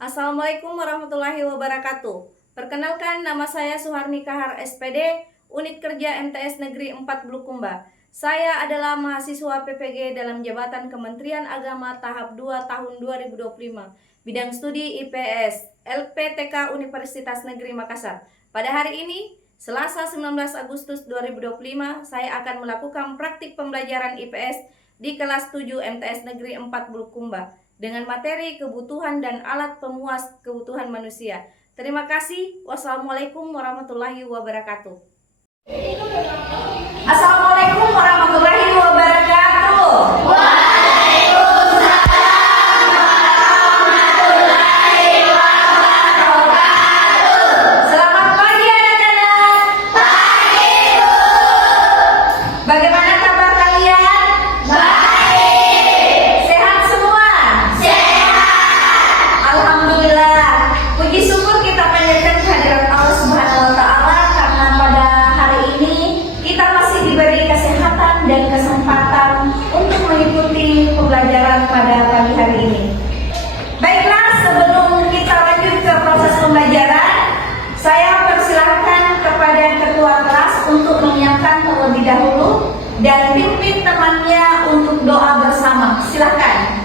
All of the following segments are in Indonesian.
Assalamualaikum warahmatullahi wabarakatuh. Perkenalkan, nama saya Suharni Kahar SPD, Unit Kerja MTS Negeri 4 Bulukumba. Saya adalah mahasiswa PPG dalam jabatan Kementerian Agama tahap 2 tahun 2025, bidang studi IPS, LPTK Universitas Negeri Makassar. Pada hari ini, Selasa 19 Agustus 2025, saya akan melakukan praktik pembelajaran IPS di kelas 7 MTS Negeri 4 Bulukumba dengan materi kebutuhan dan alat pemuas kebutuhan manusia. Terima kasih. Wassalamualaikum warahmatullahi wabarakatuh. Assalamualaikum warahmatullahi wabarakatuh. Selamat pagi anak-anak. Bagaimana kabar kalian? Sehat semua? Alhamdulillah. Puji syukur kita panjatkan kehadirat Allah Subhanahu wa taala karena pada hari ini kita masih diberi kesehatan dan kesempatan untuk mengikuti pembelajaran pada pagi hari ini. Baiklah, sebelum kita lanjut ke proses pembelajaran, saya persilahkan kepada ketua kelas untuk menyiapkan terlebih dahulu dan pimpin temannya untuk doa bersama. Silakan.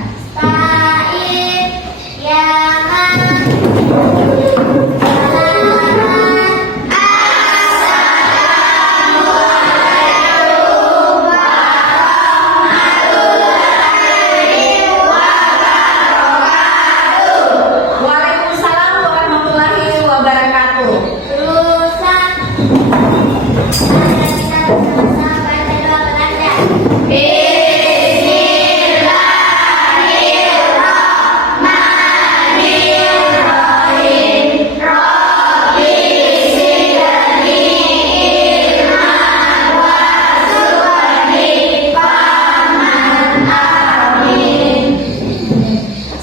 Waalaikumsalam warahmatullahi wabarakatuh.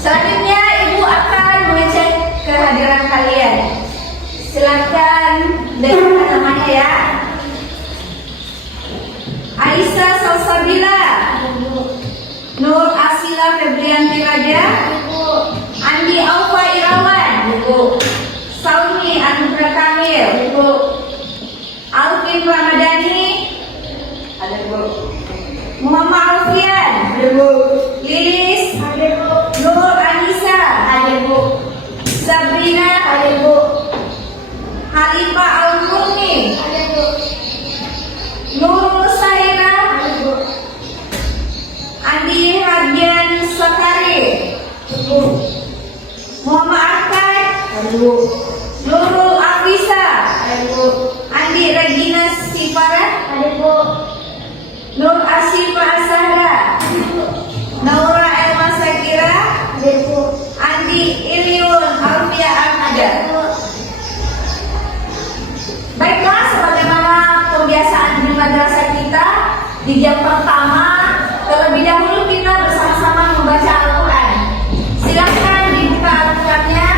Selanjutnya Ibu akan mengecek kehadiran kalian. Silakan dengan namanya ya. Aisyah Salsabila, Nur Asila Febrianti Raja, Andi Aufa Irawan, Salmi Anugrah Kamil, Alvin Ramadhani, Muhammad Alfian, Lilis, Nur Anissa, Sabrina, Halifah Al-Murni, Nur Saira, Andi Hadian Sakari, Muhammad Akad, Nurul Afisa, Andi Regina Sifarat, Nur Asyifa Asahra, Naura Elma Sakira, Andi Ilyun Alfia Ahmada. Baiklah, sebagaimana kebiasaan di madrasah kita, di jam pertama terlebih dahulu kita bersama-sama membaca Al-Quran. Silakan dibuka Al-Qurannya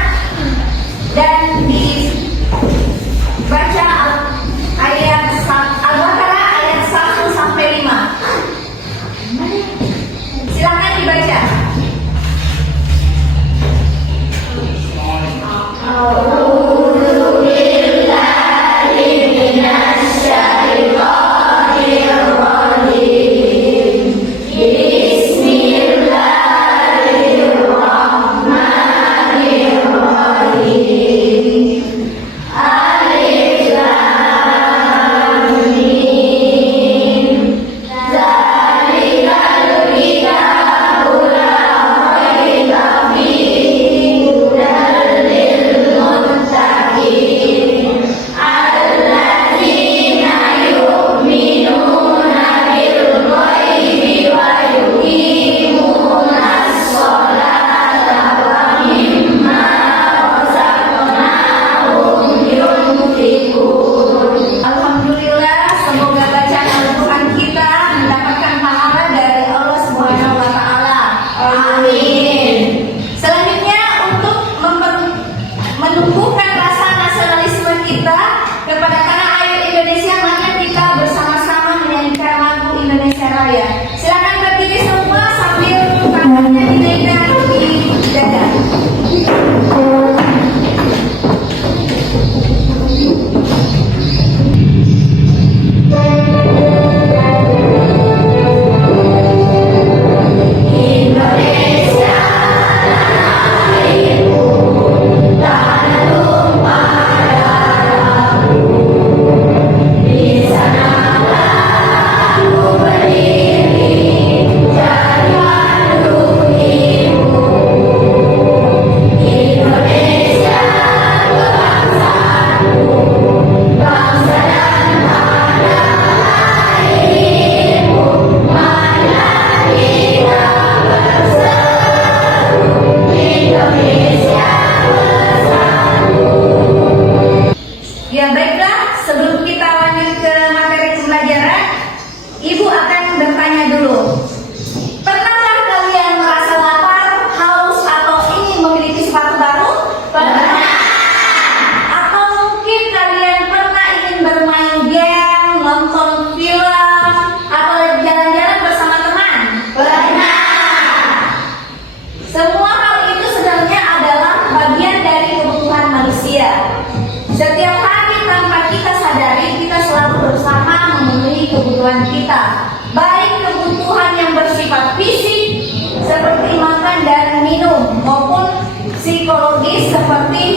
dan dibaca ayat Al-Baqarah ayat 1 sampai 5. Silakan dibaca. Alhamdulillah, semoga bacaan Al-Quran kita mendapatkan pahala dari Allah Subhanahu wa taala. Amin. Selanjutnya, untuk menumbuhkan rasa nasionalisme kita kepada tanah air Indonesia, maka kita bersama-sama menyanyikan lagu Indonesia Raya. Silakan berdiri semua sambil tangannya dinaikkan di dada.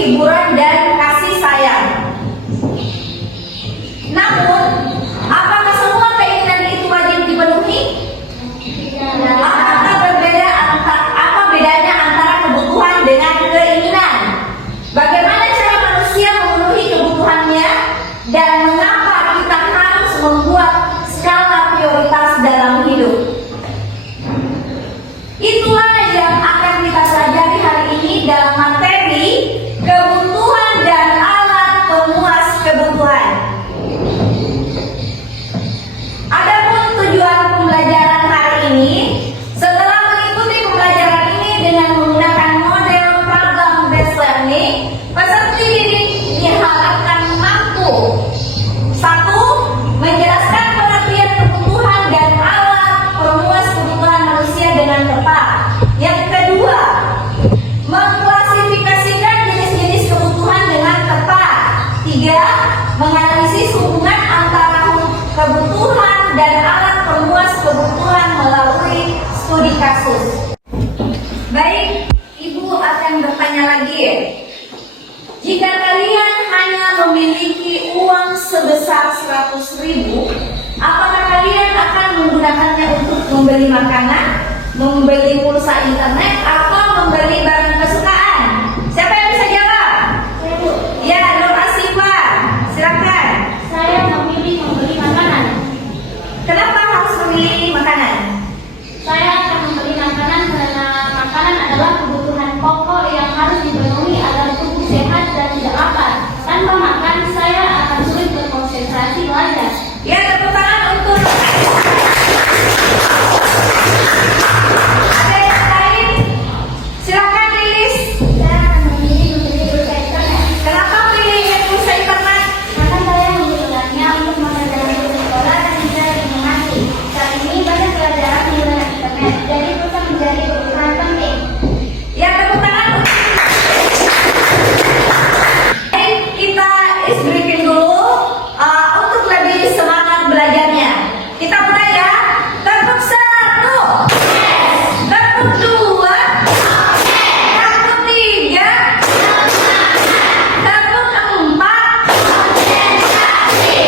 hiburan, dan kasih sayang. Namun, apakah semua keinginan itu wajib dipenuhi? Apa bedanya antara kebutuhan dengan keinginan? Bagaimana cara manusia memenuhi kebutuhannya, dan mengapa kita harus membuat skala prioritas dalam hidup? Itulah yang akan kita pelajari hari ini dalam materi kebutuhan dan alat pemuas kebutuhan. Adapun tujuan pembelajaran hari ini, setelah mengikuti pembelajaran ini dengan menggunakan model program based learning, peserta didik diharapkan mampu: 1. Menjelaskan pengertian kebutuhan dan alat pemuas kebutuhan manusia dengan tepat. Yang kedua, mengklasifikasikan jenis-jenis kebutuhan dengan tepat. 3. Menganalisis hubungan antara kebutuhan dan alat pemuas kebutuhan melalui studi kasus. Baik, Ibu akan bertanya lagi ya. Jika kalian hanya memiliki uang sebesar 100.000, apakah kalian akan menggunakannya untuk membeli makanan, membeli pulsa internet, atau membeli barang kesukaan? Siapa yang bisa jawab? Ya, Nur Asifa, silakan. Saya memilih membeli makanan. Kenapa harus memilih makanan? Saya akan membeli makanan karena makanan adalah kebutuhan pokok yang harus dipenuhi agar tubuh sehat dan tidak lapar. Tanpa makan, saya akan sulit berkonsentrasi belajar. Ya, tepuk tangan untuk. Ada yang lain? Silakan Lilis. Saya akan memilih pulsa internet. Kenapa pilih pulsa internet? Karena saya membutuhkannya untuk mengerjakan tugas sekolah dan bisa dinikmati. Saat ini banyak pelajaran menggunakan internet, jadi pulsa menjadi kebutuhan penting. Ya, tepuk tangan. Baik, kita is briefing dulu untuk lebih semangat belajarnya. Kita mulai ya. Tepuk 1. Tepuk 2. Tepuk 3. Tepuk 4.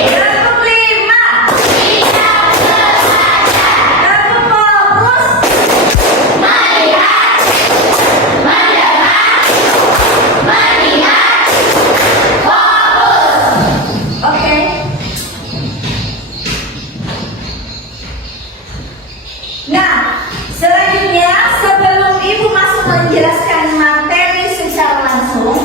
Tepuk 5. Tepuk fokus. Oke. Nah, selanjutnya sebelum Ibu masuk menjelaskan materi secara langsung,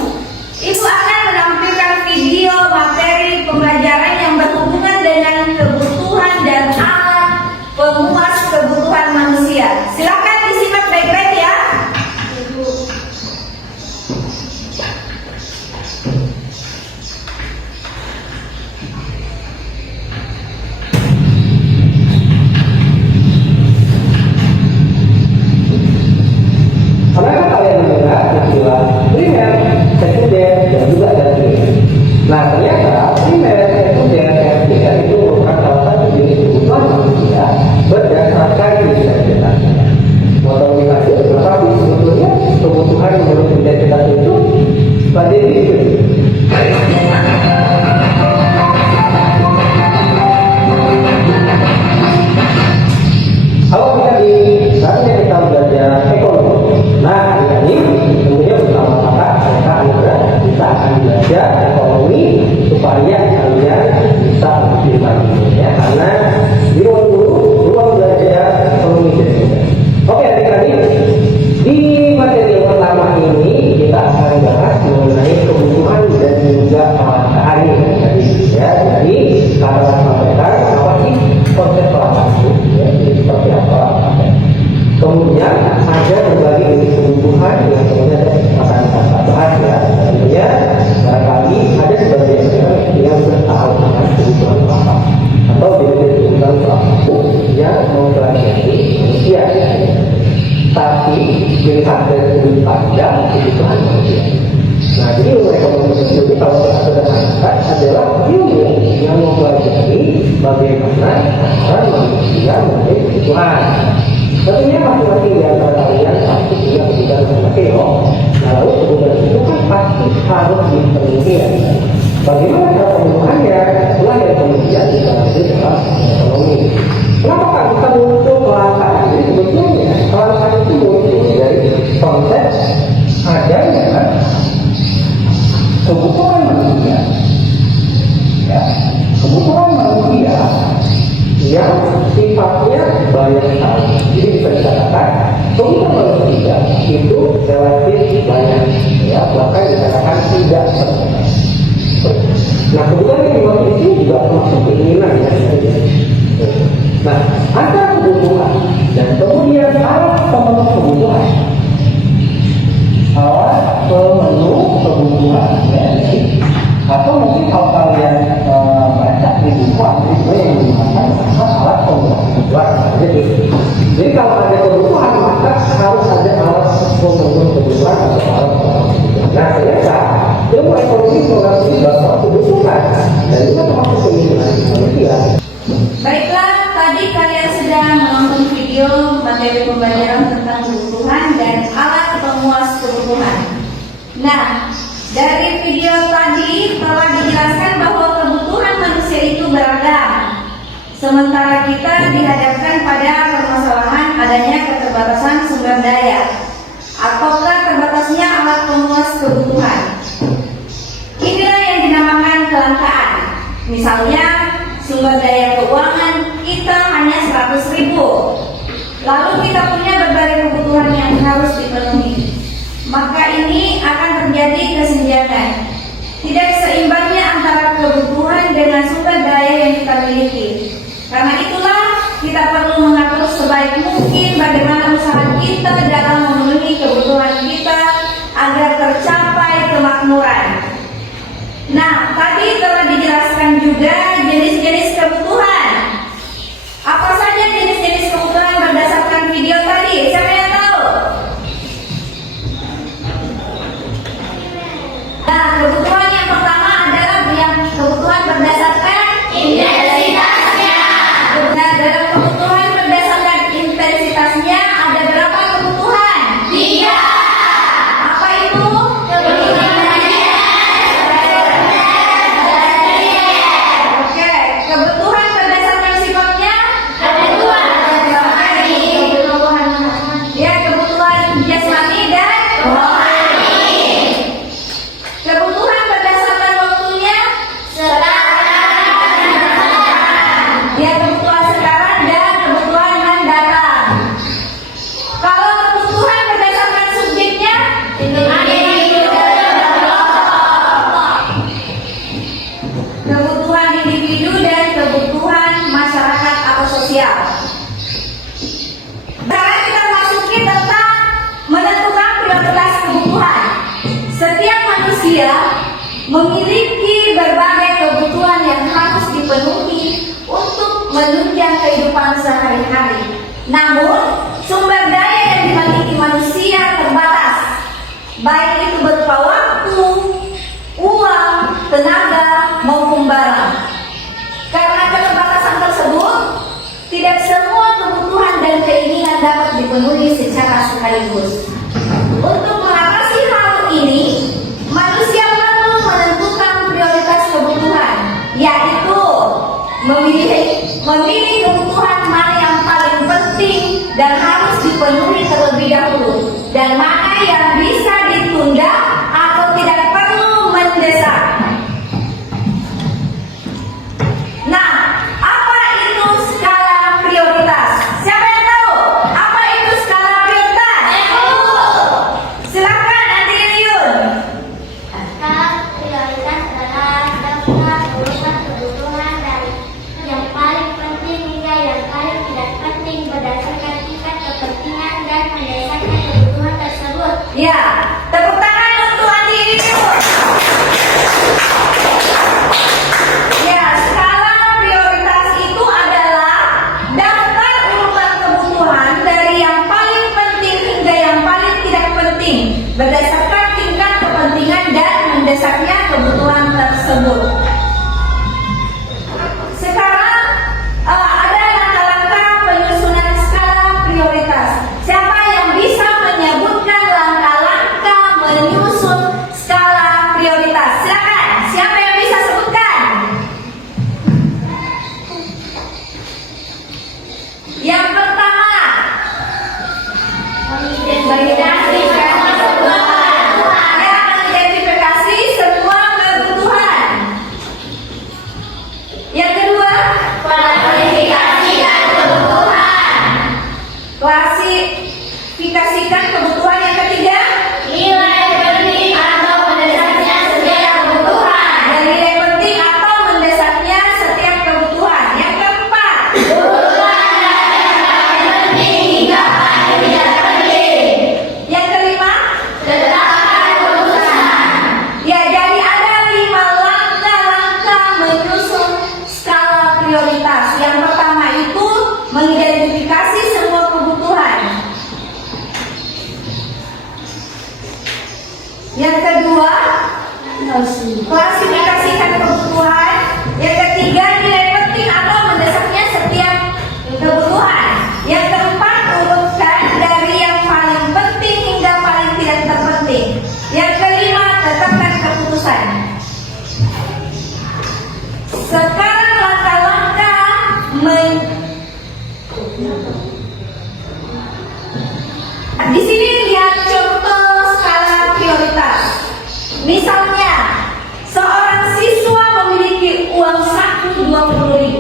Ibu akan menampilkan video materi pembelajaran yang berhubungan dengan kebutuhan dan alat pemuas kebutuhan manusia. Silakan disimak baik-baik ya. Apakah kalian mendengar istilah primer, sekunder, dan juga tersier? Nah, ternyata primer, sekunder, dan tersier itu merupakan salah satu jenis kebutuhan manusia berdasarkan identitasnya. Mau tahu lebih lanjut, tetapi sebetulnya kebutuhan menurut identitas itu pada diri. Halo adik-adik, saatnya kita belajar ekonomi. Nah, adik-adik, tentunya bersama-sama kita akan belajar ekonomi supaya kalian bisa lebih baik ya. Karena di ruang belajar ekonomi dasar. Oke adik-adik, di materi yang pertama ini kita akan bahas mengenai kebutuhan dan juga kemanfaatan ya. Jadi kita akan sampaikan apa sih konsep pelanggan itu ya, seperti apa. Kemudian ada berbagai jenis kebutuhan yang kemudian akan kita bahas ya. Tentunya barangkali ada sebagian yang sudah tahu tentang kebutuhan apa atau jenis kebutuhan apa yang mempelajari manusia ya. Tapi dilihat dari sudut pandang kebutuhan manusia. Nah, jadi ilmu ekonomi sendiri kalau kita sederhanakan adalah ilmu yang mempelajari bagaimana cara manusia memiliki kebutuhan. Tentunya masing-masing di antara kalian pasti punya kebutuhan materi. Nah, lalu kebutuhan itu kan pasti harus berhasil dalam ekonomi. Kenapa kita muncul kelangkaan? Jadi sebetulnya kelangkaan itu muncul dari konteks adanya kebutuhan manusia, ya, kebutuhan manusia yang sifatnya banyak sekali. Jadi bisa dikatakan kebutuhan manusia itu relatif banyak, ya, bahkan dikatakan tidak terbatas. Nah, kebutuhan yang dimaksud itu juga termasuk keinginan, ya. Nah, ada kebutuhan dan kemudian alat pemenuh kebutuhan. Alat pemenuh kebutuhan, ya. Atau mungkin kalau kalian baca di buku itu yang menggunakan alat pemenuh kebutuhan. Jadi kalau ada kebutuhan maka harus ada alat pemenuh kebutuhan atau alat pemenuh kebutuhan. Nah, ternyata ilmu ekonomi mengakui bahwa kebutuhan dan juga termasuk keinginan manusia. Baiklah, tadi kalian sedang menonton video materi pembelajaran tentang kebutuhan dan alat pemuas kebutuhan. Nah, dari video tadi telah dijelaskan bahwa kebutuhan manusia itu beragam. Sementara kita dihadapkan pada permasalahan adanya keterbatasan sumber daya ataukah terbatasnya alat pemuas kebutuhan. Inilah yang dinamakan kelangkaan. Misalnya, sumber daya keuangan kita hanya 100.000. Lalu kita punya berbagai kebutuhan yang harus dipenuhi. Maka ini akan terjadi kesenjangan. Tidak seimbangnya antara kebutuhan dengan sumber daya yang kita miliki. Karena itulah kita perlu mengatur sebaik mungkin bagaimana usaha kita dalam memenuhi kebutuhan kita agar tercapai kemakmuran. Nah, tadi telah dijelaskan juga jenis-jenis kebutuhan. Apa saja jenis-jenis kebutuhan berdasarkan video tadi? Siapa yang tahu? Nah, kebutuhan yang pertama adalah yang kebutuhan berdasarkan intensitasnya. Nah, dalam kebutuhan berdasarkan intensitasnya ada berapa kebutuhan? 3. Apa itu? Kebutuhan berdasarkan sifatnya? Kebutuhan ya, kebutuhan jasmani dan rohani. Kebutuhan berdasarkan waktunya? Ya, kebutuhan sekarang dan kebutuhan mendatang. Kalau kebutuhan berdasarkan subjeknya? Kebutuhan individu dan kebutuhan masyarakat atau sosial. Sekarang kita masuki tentang menentukan prioritas kebutuhan. Setiap manusia memiliki berbagai kebutuhan yang harus dipenuhi untuk menunjang kehidupan sehari-hari. Namun, sumber daya yang dimiliki manusia terbatas, baik itu berupa waktu, uang, tenaga, maupun barang. Karena keterbatasan tersebut, tidak semua kebutuhan dan keinginan dapat dipenuhi secara sekaligus. Untuk mengatasi hal ini, manusia perlu menentukan prioritas kebutuhan, yaitu memilih kebutuhan mana yang paling penting dan harus dipenuhi terlebih dahulu, dan mana yang bisa ditunda atau tidak perlu mendesak. Nah, apa itu skala prioritas? Siapa yang tahu? Apa itu skala prioritas? Silakan Andi Yuyun. Skala prioritas adalah daftar urutan kebutuhan dari yang paling penting hingga yang paling tidak penting berdasarkan tingkat kepentingan dan mendasarkan kebutuhan tersebut. Ya, tepuk tangan untuk Andi Yuyun. Ya, skala prioritas itu adalah daftar urutan kebutuhan dari yang paling penting hingga yang paling tidak penting berdasarkan tingkat kepentingan dan mendesaknya kebutuhan tersebut. Sekarang ada langkah-langkah penyusunan skala prioritas. Siapa yang bisa menyebutkan langkah-langkah menyusun skala prioritas? Silakan. Siapa yang bisa sebutkan? Klasifikasikan kebutuhan. Yang ketiga, nilai penting atau mendasarnya setiap kebutuhan. Yang keempat, urutkan dari yang paling penting hingga paling tidak terpenting. Yang kelima, tetapkan keputusan. Sekarang langkah-langkah di sini lihat contoh skala prioritas. Misalnya, seorang siswa memiliki uang saku 20.000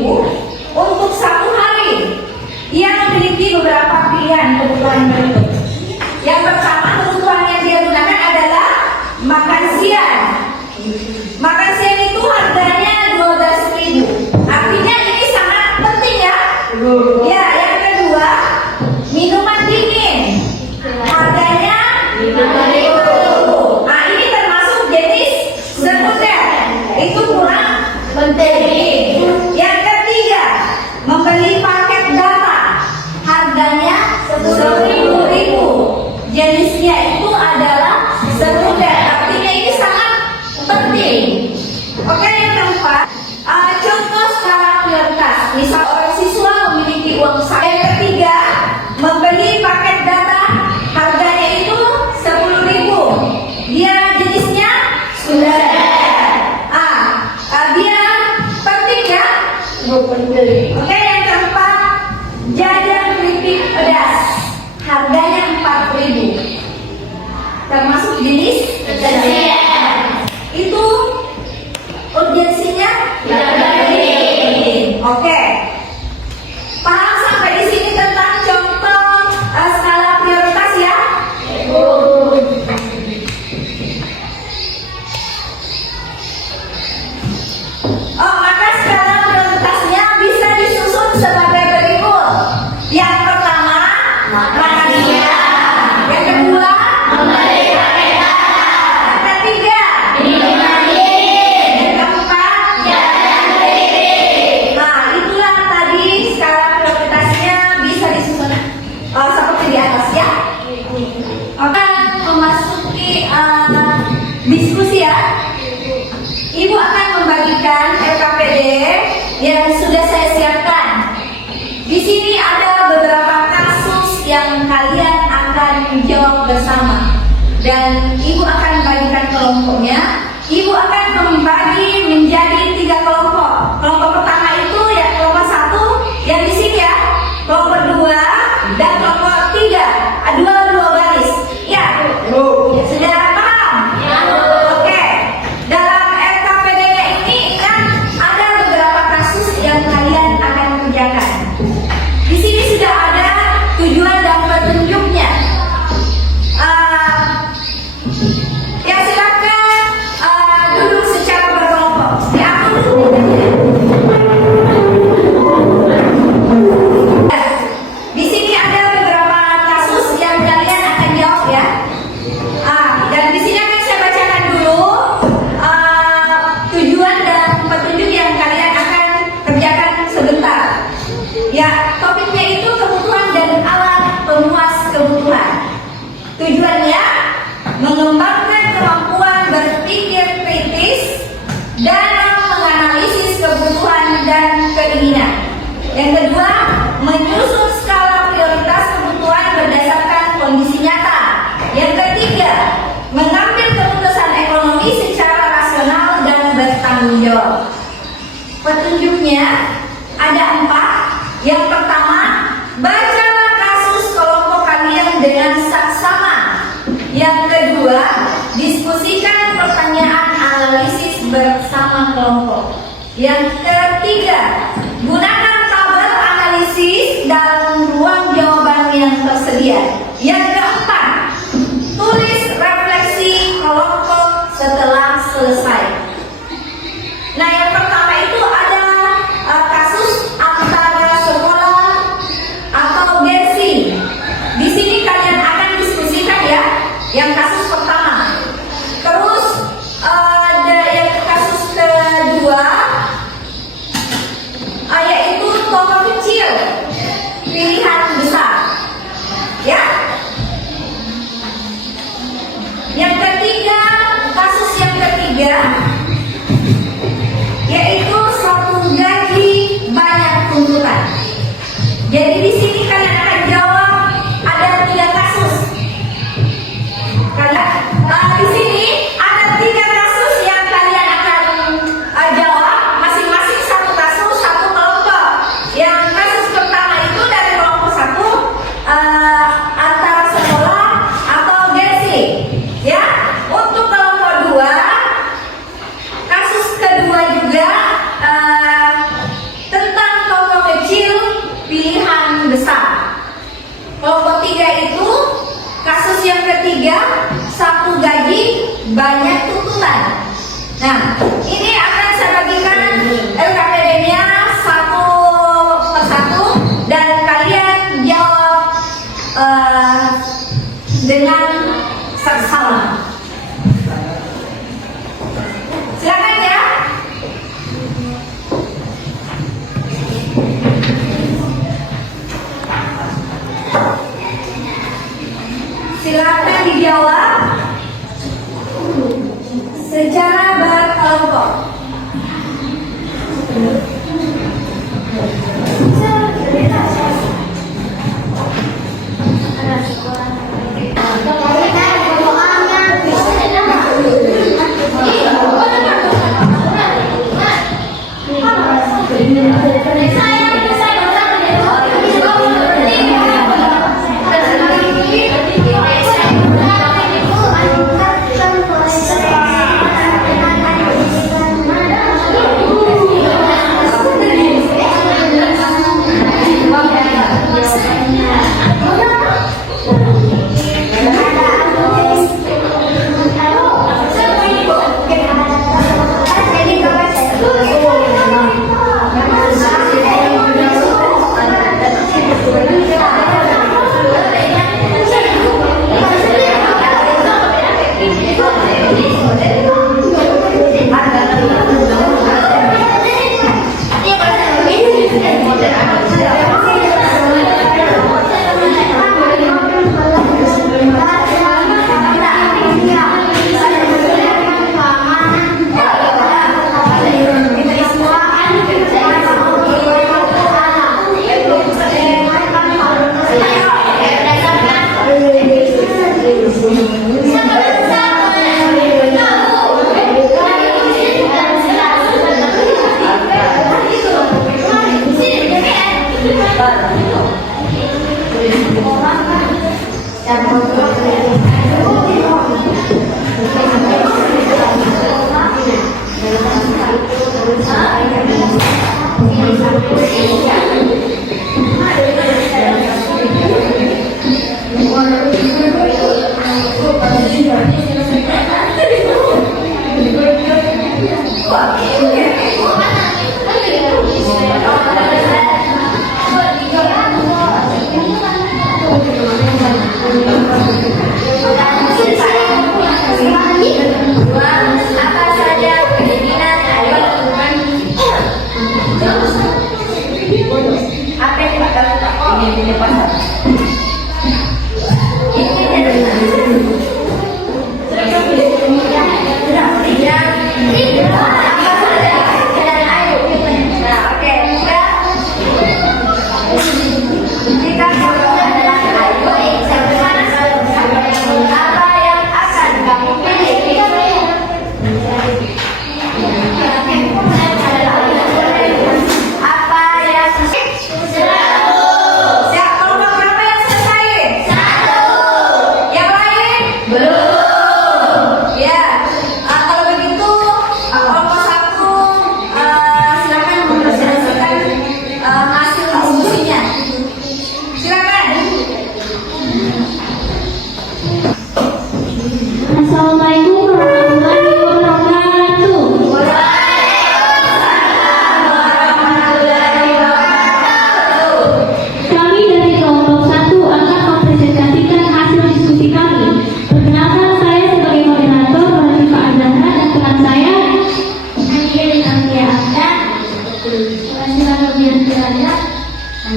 untuk satu hari. Ia memiliki beberapa pilihan kebutuhan berikut. Yang pertama, kebutuhan yang dia gunakan adalah makan siang. Makan siang itu harganya 12.000. Artinya ini sangat penting ya. Ya, yang kedua, minuman dingin. Harganya 5.000. Nah, ini termasuk jenis sekunder. Itu kurang penting. Yang ketiga, membeli paket data. Harganya 10.000. Jenisnya itu adalah sekunder. Artinya ini sangat penting. Oke, yang keempat, contoh skala prioritas. Misal orang siswa memiliki uang saku. Yang ketiga, membeli paket data. Harganya itu 10.000. Dia jenisnya sekunder. Dia penting ya. Oke, yang keempat, jajan keripik pedas. Harganya 4.000. Termasuk jenis itu urgensinya oke. Paham sampai di sini tentang contoh skala prioritas ya? Maka skala prioritasnya bisa disusun sebagai berikut. Yang pertama, makan siang. Yang kedua, membeli paket data. Yang ketiga, minuman dingin. Yang keempat, jajan keripik. Nah, itulah tadi skala prioritasnya bisa disusun seperti di atas ya. Oke, memasuki diskusi ya. Ibu akan membagikan LKPD yang sudah saya siapkan. Di sini ada beberapa kasus yang kalian akan jawab bersama. Dan Ibu akan bagikan kelompoknya. Ibu akan membagi menjadi 3 kelompok. Kelompok pertama itu ya kelompok 1 yang di sini ya. Kelompok 2 dan kelompok 3. Dua baris. Ya. Sudah paham? Oke. Dalam LKPD-nya ini kan ada beberapa kasus yang kalian akan kerjakan. Di sini sudah ada tujuan dan petunjuknya. Ya silakan duduk secara berkelompok. Ya, aku dulu. Di sini ada beberapa kasus yang kalian akan jawab ya. Dan di sini akan saya bacakan dulu tujuan dan petunjuk yang kalian akan kerjakan sebentar. Ya, topiknya itu kebutuhan dan alat pemuas kebutuhan. Tujuannya mengembangkan kemampuan berpikir kritis dalam menganalisis kebutuhan dan keinginan. Yang kedua, menyusun skala prioritas kebutuhan berdasarkan kondisi nyata. Yang ketiga, mengambil keputusan ekonomi secara rasional dan bertanggung jawab. Petunjuknya ada 4. Yang pertama, bacalah kasus kelompok kalian dengan saksama. Yang kedua, diskusikan pertanyaan analisis bersama kelompok. Yang ketiga, gunakan tabel analisis dalam ruang jawaban yang tersedia. Yang keempat, tulis refleksi kelompok setelah selesai. Nah, yang pertama itu ada kasus antara sekolah atau gengsi. Di sini kalian akan diskusikan ya, yang kasus pertama. Terus ada yang kasus kedua, yaitu toko kecil pilihan besar. Ya, yaitu suatu gaji banyak tuntutan. Jadi di sini kalian akan jawab ada 3 kasus. Di sini ada 3 kasus yang kalian akan jawab, masing-masing 1 kasus, 1 kelompok. Yang kasus pertama itu dari kelompok 1, antara sekolah atau gengsi, ya. Untuk kelompok 2, kasus kedua juga tentang kelompok kecil pilihan besar. Kelompok 3 itu kasus yang ketiga, 1 gaji banyak tuntutan. Nah, ini akan saya bagikan LKPD-nya 1 persatu dan kalian jawab dengan seksama. Silakan ya. Silakan dijawab secara berkelompok.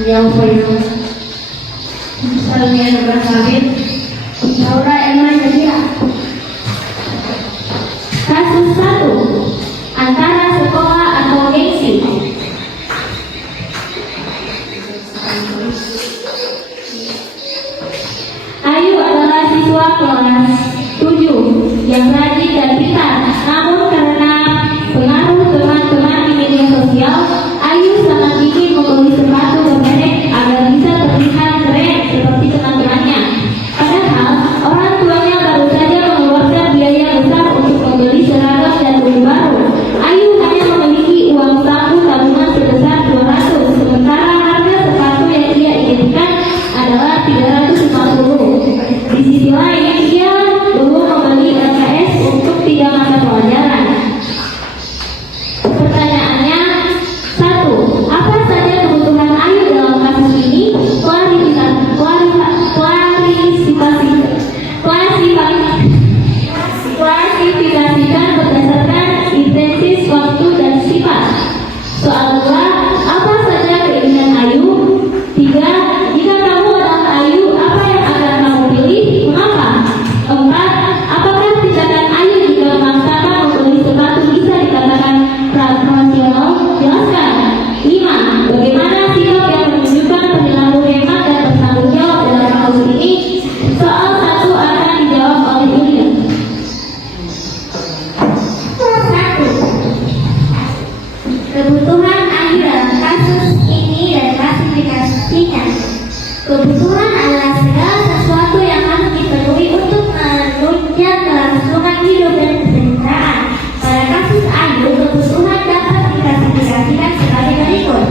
Yang Faisal Salmian Ibrahim Laura Emma Nadia. Kasus 1. Antara sekolah atau gengsi. Ayu adalah siswa kelas 7 yang rajin dan pintar. Namun karena pengaruh teman-teman di media sosial, Ayu sangat ingin membeli sepatu bermerek agar bisa terlihat keren seperti teman-temannya. Padahal orang tuanya baru saja mengeluarkan biaya besar untuk membeli seragam dan buku baru. Ayu hanya memiliki uang saku tabungan sebesar 200, sementara harga sepatu yang dia inginkan adalah 350. Di sisi lain, dia belum membeli LKS untuk 3 mata pelajaran. Pertanyaannya, 1. Apa saja kebutuhan Ayu dalam kasus ini? Klasifikasikan berdasarkan intensitas waktu dan sifat. Soal 2. Apa saja keinginan Ayu? 3. Jika kamu adalah Ayu, apa yang akan kamu pilih? Mengapa? 4. Apakah tindakan Ayu jika memaksakan membeli sepatu bisa dikatakan rasional? Jelaskan. 5. Bagaimana sikap yang menunjukkan perilaku hemat dan bertanggung jawab dalam kasus ini? Soal 1 akan dijawab oleh Yulia. 1. Kebutuhan Ayu dalam kasus ini dan klasifikasinya. Kebutuhan adalah segala sesuatu yang harus dipenuhi untuk menunjang kelangsungan hidup dan kesejahteraan. Pada kasus Ayu, kebutuhan dapat diklasifikasikan sebagai berikut.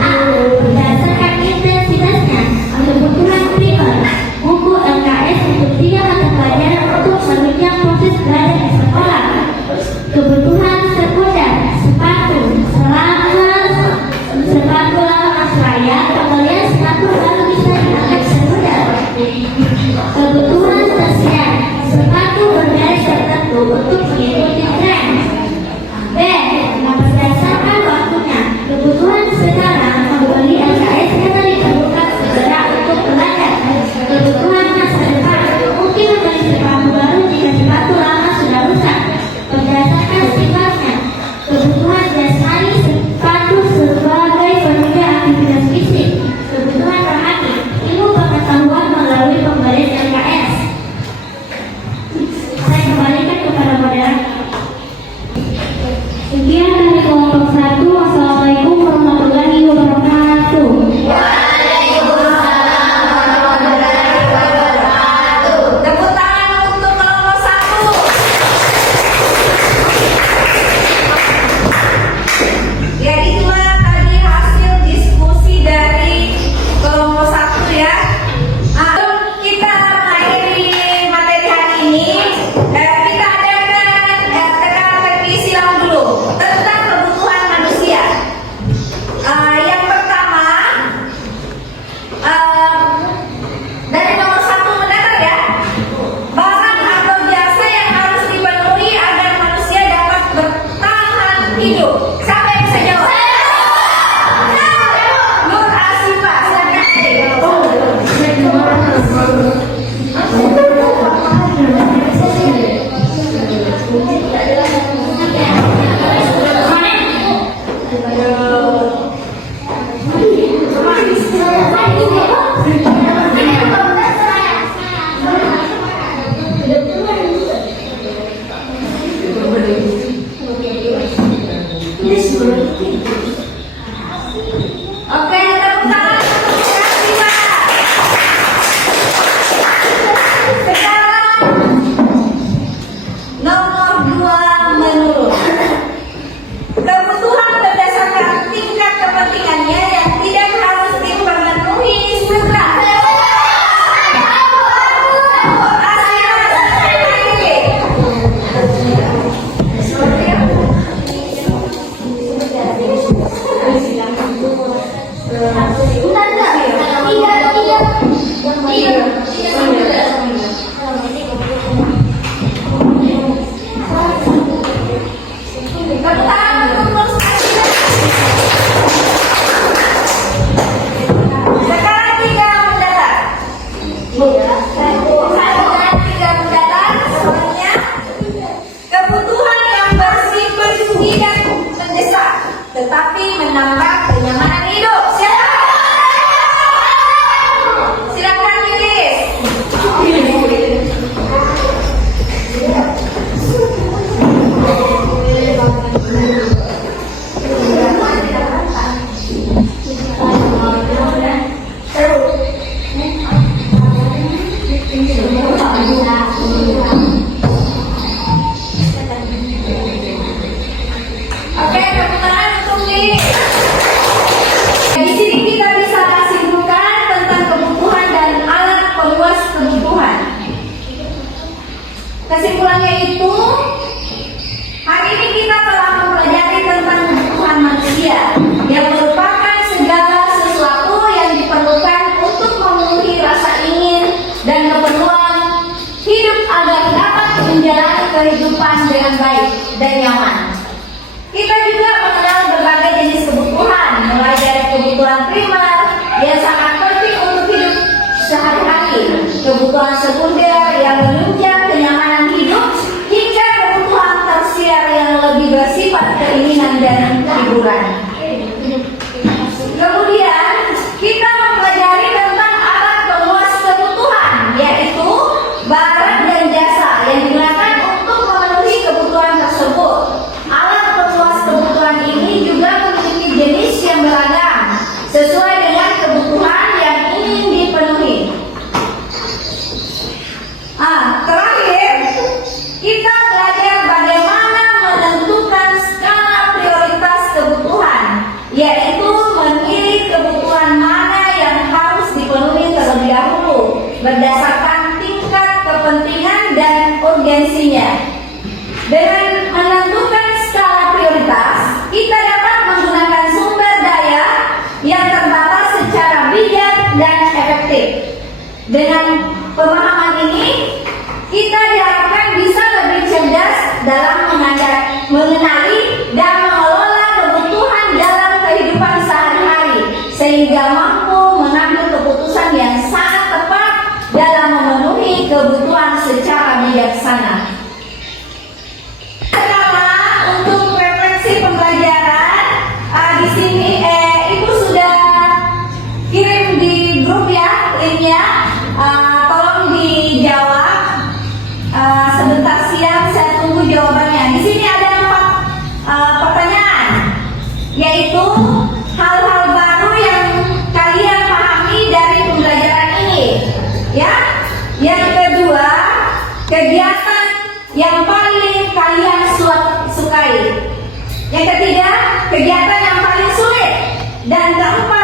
A. Berdasarkan intensitasnya, kebutuhan primer, buku LKS untuk 3 mata pelajaran untuk menunjang proses belajar di sekolah. Kebutuhan sekunder, sepatu, sepatu lama seraya, pembelian sepatu baru bisa dianggap sekunder. Kebutuhan tersier, sepatu bermerek tertentu menambah kenyamanan hidup. Silakan Lilis. Oke, tepuk tangan untuk Lilis. Di sini kita bisa simpulkan tentang kebutuhan dan alat peluas kebutuhan. Kesimpulannya itu, hari ini kita telah mempelajari tentang kebutuhan manusia yang merupakan segala sesuatu yang diperlukan untuk memenuhi rasa ingin dan keperluan hidup agar dapat menjalani kehidupan dengan baik dan nyaman. Kita juga mengenal berbagai jenis kebutuhan, mulai dari kebutuhan primer yang sangat penting untuk hidup sehari-hari, kebutuhan sekunder yang menunjang kenyamanan hidup, hingga kebutuhan tersier yang lebih bersifat keinginan dan hiburan. Kemudian kita mempelajari tentang alat peluas kebutuhan, yaitu barang dan jasa yang digunakan untuk memenuhi kebutuhan tersebut. Alat peluas kebutuhan ini juga memiliki jenis yang beragam sesuai dengan kebutuhan yang ingin dipenuhi. Terakhir, kita belajar bagaimana menentukan skala prioritas kebutuhan, yaitu memilih kebutuhan mana yang harus dipenuhi terlebih dahulu berdasarkan tingkat kepentingan dan urgensinya. Dengan menentukan skala prioritas, kita dapat menggunakan sumber daya yang terbatas secara bijak dan efektif. Dengan pemahaman ini, kita diharapkan bisa lebih cerdas dalam mengenali dan mengelola kebutuhan dalam kehidupan sehari-hari, sehingga mampu mengambil keputusan yang sangat tepat dalam memenuhi kebutuhan secara bijaksana. Sekarang untuk refleksi pembelajaran, di sini Ibu sudah kirim di grup ya linknya. Tolong dijawab sebentar siang, saya tunggu jawabannya. Di sini ada 4 pertanyaan, yaitu hal-hal baru yang kalian pahami dari pembelajaran ini. Ya, yang kedua, kegiatan yang paling kalian sukai. Yang ketiga, kegiatan yang paling sulit. Dan keempat,